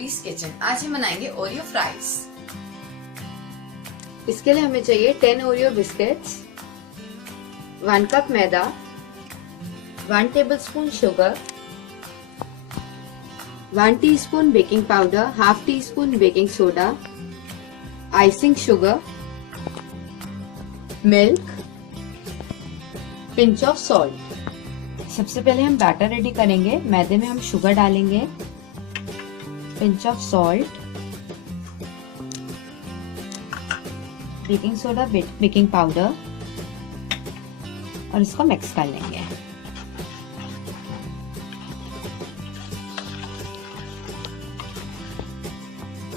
Babies kitchen. आज हम बनाएंगे ओरियो फ्राइज। इसके लिए हमें चाहिए 10 Oreo biscuits, 1 cup maida, 1 tablespoon sugar, 1 teaspoon baking powder, half tea spoon baking soda, icing sugar, milk, pinch of salt. सबसे पहले हम बैटर रेडी करेंगे। मैदे में हम शुगर डालेंगे, pinch of salt, baking soda, baking powder और इसको मिक्स कर लेंगे।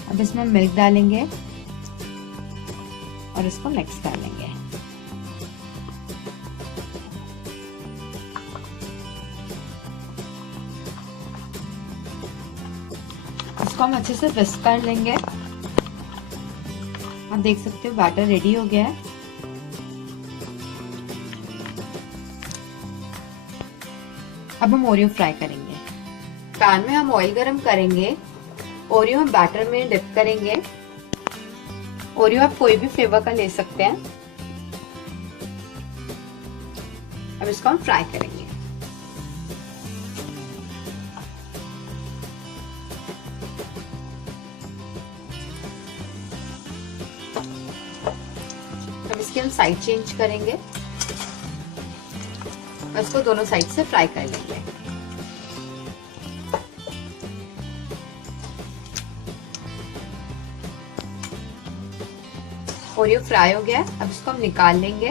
अब इसमें मिल्क डालेंगे और इसको मिक्स कर लेंगे। इसको हम अच्छे से विस्क कर लेंगे। आप देख सकते हो बैटर रेडी हो गया है। अब हम ओरियो फ्राई करेंगे। पैन में हम ऑयल गरम करेंगे। ओरियो हम बैटर में डिप करेंगे। ओरियो आप कोई भी फ्लेवर का ले सकते हैं। अब इसको हम फ्राई करेंगे। अब इसकी हम साइड चेंज करेंगे और इसको दोनों साइड से फ्राई कर लेंगे। ओरियो फ्राई हो गया है। अब इसको हम निकाल लेंगे।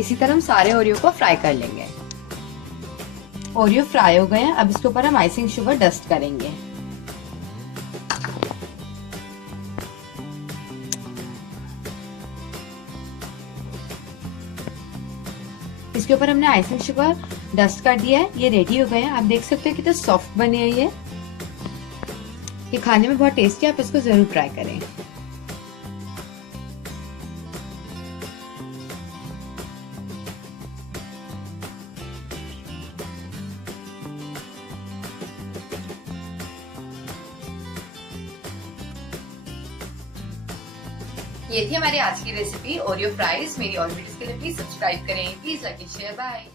इसी तरह हम सारे ओरियो को फ्राई कर लेंगे। ओरियो फ्राई हो गए हैं। अब इसके ऊपर हम आइसिंग शुगर डस्ट करेंगे। इसके ऊपर हमने आइसिंग शुगर डस्ट कर दिया है। ये रेडी हो गए हैं। आप देख सकते हो कितने सॉफ्ट बने हैं ये खाने में बहुत टेस्टी है। आप इसको जरूर ट्राई करें। ये थी हमारी आज की रेसिपी ओरियो फ्राइज। मेरी और वीडियोस के लिए प्लीज सब्सक्राइब करें। Please like share. बाय।